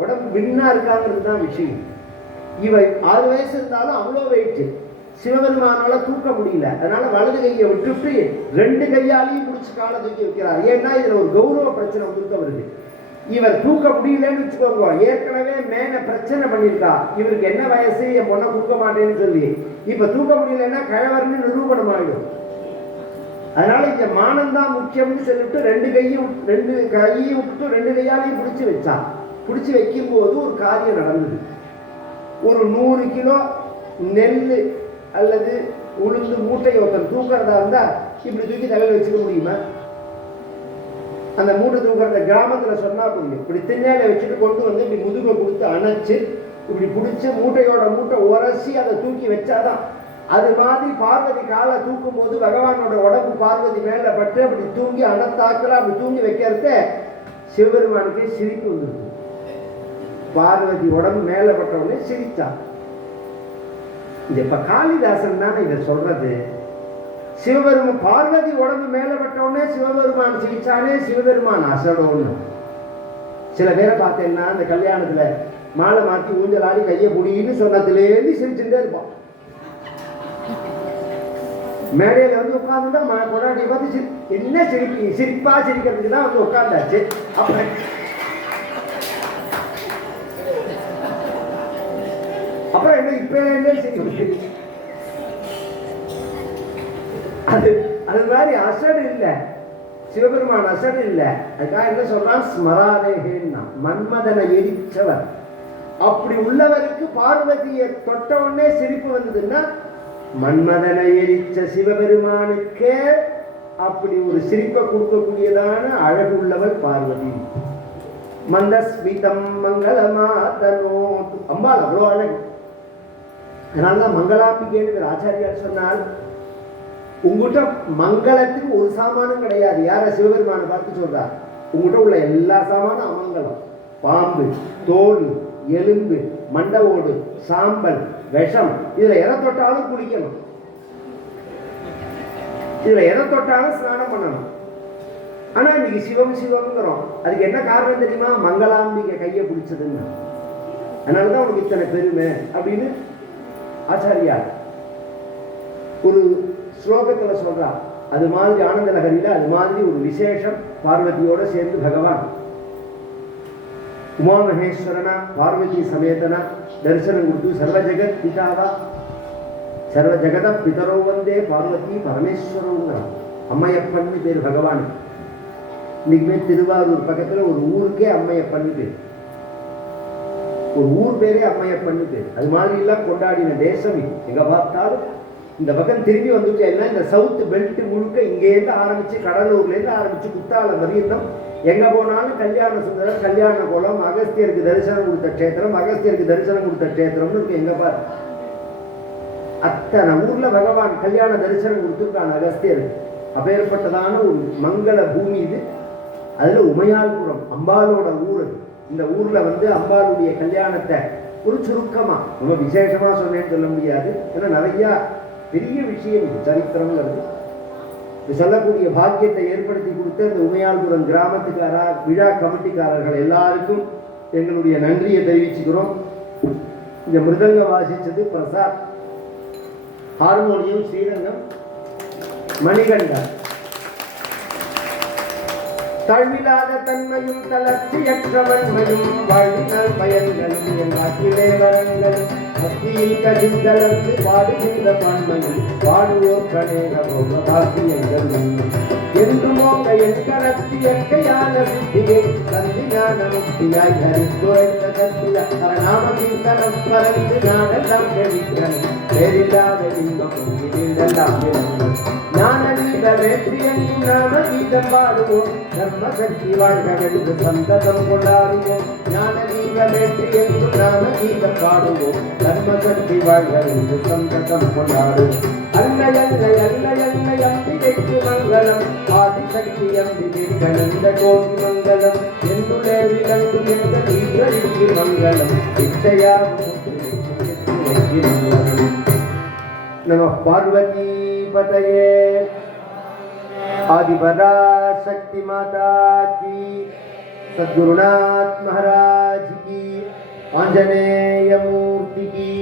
உடம்பு விண்ணா இருக்காங்கிறது தான் விஷயம். இவை 6 வயசு இருந்தாலும் அவ்வளோ வெயிட் சிவபெருமானால தூக்க முடியல. அதனால வலது கையை விட்டுட்டு 2 கையாலையும் பிடிச்சி காலை தூக்கி வைக்கிறார். ஏன்னா இதுல ஒரு கௌரவ பிரச்சனை வந்துட்டு வருது. இவர் தூக்க முடியலன்னு வச்சுக்கோங்க, ஏற்கனவே மேல பிரச்சனை பண்ணிருக்கா, இவருக்கு என்ன வயசு, என் பொண்ணை தூக்க மாட்டேன்னு சொல்லி. இப்ப தூக்க முடியலன்னா கழவர்னு நிரூபணம் ஆயிடும். அதனால இந்த மானம் தான் முக்கியம்னு சொல்லிட்டு 2 கையும் விட்டு 2 கையாலையும் பிடிச்சி வச்சான். பிடிச்சி வைக்கும் போது ஒரு காரியம் நடந்தது. ஒரு 100 கிலோ நெல் அல்லது உளுந்து மூட்டை ஒருத்தன் தூக்கிறதா இருந்தா இப்படி தூக்கி தலையில் வச்சுக்க முடியுமா? அந்த மூட்டை தூக்குறத கிராமத்தில் சொன்னால் புரியும். இப்படி திண்ணையில வச்சுட்டு கொண்டு வந்து இப்படி முதுகை கொடுத்து அணைச்சு இப்படி பிடிச்சி மூட்டையோட மூட்டை உரசி அதை தூக்கி வச்சாதான். அது மாதிரி பார்வதி காலை தூக்கும் போது பகவானோட உடம்பு பார்வதி மேலே பட்டு அப்படி தூங்கி அனத்தாக்கல அப்படி தூங்கி வைக்கிறத சிவபெருமானுக்கு சிரிப்பு வந்துருக்கு. பார்வதி உடம்பு மேலே பட்டவுடனே சிரித்தான். இது இப்ப காளிதாசன் தானே இதை சொல்றது. சிவபெருமான் பார்வதி உடம்பு மேலே பட்டவுடனே சிவபெருமான் சிரிச்சானே, சிவபெருமான் அசடோன்னு. சில பேரை பார்த்தேன்னா இந்த கல்யாணத்துல மாலை மாற்றி ஊஞ்சலாடி கையை புடின்னு சொன்னதுலேருந்து சிரிச்சுட்டே இருப்பான். மேடையில் வந்து உட்காந்துட்டா கொண்டாடி பார்த்து என்ன சிரிப்பீங்க, சிரிப்பா சிரிக்கிறதுக்கு தான் வந்து உட்காந்தாச்சு. அப்புறம் என்ன இப்ப என்ன சிரிப்பு? அது மாதிரி அசடு இல்லை, சிவபெருமான் அசடு இல்லை. அதுக்காக என்ன சொல்றான், ஸ்மராதேகேன்னா மன்மதனை எரிச்சவர். அப்படி உள்ளவருக்கு பார்வதியை தொட்ட உடனே சிரிப்பு வந்ததுன்னா மன்மதனை எரிச்ச சிவபெருமானுக்கே அப்படி ஒரு சிரிப்பை கொடுக்கக்கூடியதான அழகு உள்ளவர் பார்வதி. மந்தஸ்மிதம் மங்களமாதனோ, அம்பாள் அவ்வளோ அழகு. அதனாலதான் மங்களாம்பிகேன்னு ஆச்சாரியார் சொன்னால், உங்ககிட்ட மங்களத்துக்கு ஒரு சாமானும் கிடையாது. யார சிவபெருமானை பார்த்து சொல்றார், உங்ககிட்ட உள்ள எல்லா சாமானும் அமங்கலம். பாம்பு, தோல், எலும்பு, மண்டவோடு, சாம்பல், விஷம், இதுல எதை தொட்டாலும் குளிக்கணும், இதுல எதை தொட்டாலும் ஸ்நானம் பண்ணணும். ஆனா இன்னைக்கு சிவம் சிவம்ங்கிறோம். அதுக்கு என்ன காரணம் தெரியுமா? மங்களாம்பிகை கையை பிடிச்சதுன்னு. அதனாலதான் உனக்கு இத்தனை பெருமை அப்படின்னு ஆச்சாரியார் ஒரு ஸ்லோகத்துல சொல்றா. அது மாதிரி ஆனந்த நகரில அது மாதிரி ஒரு விசேஷம் பார்வதியோட சேர்ந்து பகவான் உமா மகேஸ்வரனா பார்வதி சமேதனா தரிசனம் கொடுத்து சர்வ ஜெகத் பிதாவா சர்வ ஜெகத பிதரோ வந்தே பார்வதி பரமேஸ்வரங்கிறான். அம்மையப்பன்னு பேர் பகவான். இன்னைக்குமே திருவாரூர் பக்கத்துல ஒரு ஊருக்கே அம்மையப்பன்னு பேர், ஒரு ஊர் பேரே அம்மையப்பன்னு பேர். அது மாதிரி எல்லாம் கொண்டாடின தேசம் இது. எங்க பார்த்தாலும் இந்த பக்கம் திரும்பி வந்துட்டேன்னா இந்த சவுத் பெல்ட் முழுக்க இங்கேருந்து ஆரம்பிச்சு கடலூர்லேருந்து ஆரம்பிச்சு குத்தாலம் வரையும் எங்க போனாலும் கல்யாண சுந்தரம், கல்யாண கோலம், அகஸ்தியருக்கு தரிசனம் கொடுத்த கஷேத்திரம், அகஸ்தியருக்கு தரிசனம் கொடுத்த கஷேத்திரம்னு இருக்கு. எங்க பாரு அத்தனை ஊர்ல பகவான் கல்யாண தரிசனம் கொடுத்துருக்கான் அகஸ்தியருக்கு. அப்பேற்பட்டதான ஒரு மங்கள பூமி இது. அதுல உமையாள்புரம் அம்பாலோட ஊர். இந்த ஊர்ல வந்து அம்பாளுடைய கல்யாணத்தை ஒரு சுருக்கமா ரொம்ப விசேஷமா சொன்னேன்னு சொல்ல முடியாது. ஏன்னா நிறைய பெரிய விஷயம் சரித்திரம்ங்கிறது. சொல்லக்கூடிய பாக்கியத்தை ஏற்படுத்தி கொடுத்த இந்த உமையாள்புரம் கிராமத்துக்காரா விழா கமிட்டிக்காரர்கள் எல்லாருக்கும் எங்களுடைய நன்றியை தெரிவிச்சுக்கிறோம். இந்த மிருதங்க வாசிச்சது பிரசாத், ஹார்மோனியம் ஸ்ரீரங்கம் மணிகண்டன். தழ்விலாத தன்மையும் தளர்ச்சியற்ற வன்மையும் வாழ்வினால் பயன்களும் எல்லாத்திலே வரங்களும் பக்தியில் கதிர்கலந்து பாடுகின்ற பான்மையும் பாடுவோர் கணேக போக பாக்கியங்களும் என்றுமோங்க என் கரத்தி எற்கையான சித்தியை தந்தி ஞான முக்தியாய் ஹரித்துரைத்த கத்திய நாம கீர்த்தனம் பறந்து நாடெல்லாம் கழிக்கிறேன் பேரில்லாத இன்பம் இதெல்லாம் ஞான கீத வேற்றியங்கும் நாம கீதம் பாடுவோம் தர்ம சக்தி வாழ்கவென்று சந்ததம் கொண்டாடுவோம். ஞான கீத வேற்றியங்கும் நாம கீதம் பாடுவோம் தர்ம சக்தி வாழ்கவென்று சந்ததம் கொண்டாடுவோம். அல்ல அல்ல அல்ல அல்ல அம்பிகைக்கு மங்களம், ஆதிசக்தி அம்பிகை கலந்த கோடி மங்களம், என்னுடைய விளங்கும் எந்த ஈஸ்வரிக்கு மங்களம், இச்சையாகும் மங்களம். நம பார்வதி பதயே. आदिपराशक्ति माता की, सद्गुरुनाथ महाराज की, आंजनेय मूर्ति की।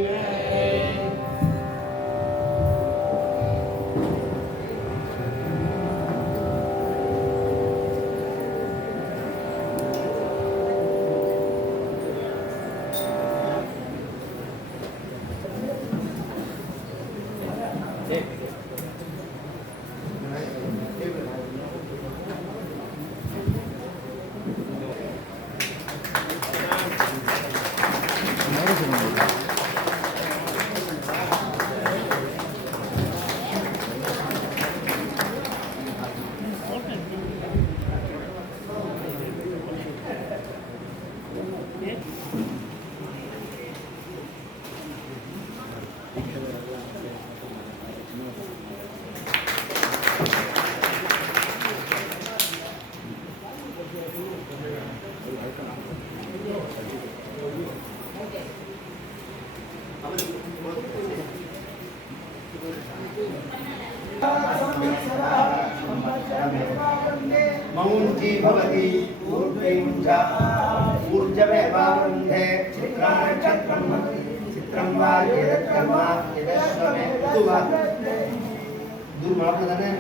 मौञ्जी भवति ऊर्ध्वैमुञ्जा ऊर्जमेवावृन्धे चित्रानक्षत्रं चित्रं वा यदत्कर्म यदश्वमे तु वा दूर मापदने